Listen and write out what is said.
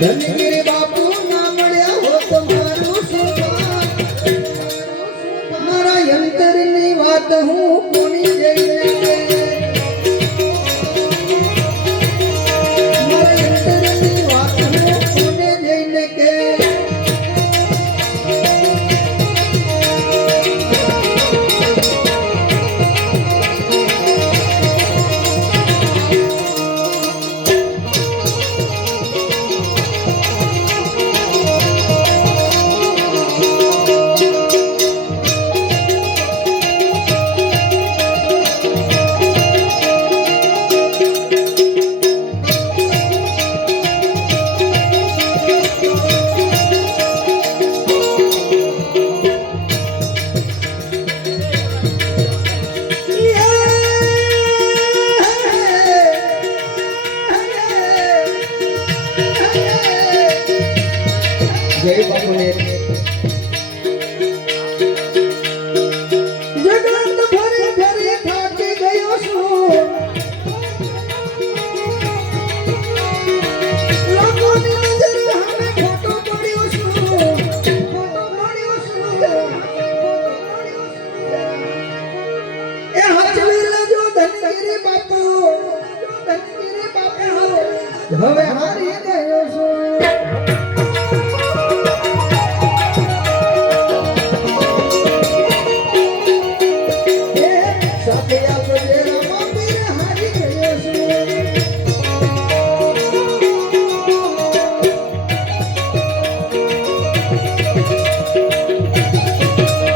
ધનગીરી બાપુ ના મળ્યા હો તો મારું શું મારા અંતરની વાત હું કોની જઈને મારા અંતરની વાત હું કોને જઈને કે જય બાપુને જગત ફરી ફરી થાકી ગયો છું લોકોની નજર સામે ખોટો પડ્યો છું એ હાચવી લેજો ધનગીરી બાપુ હવે હારી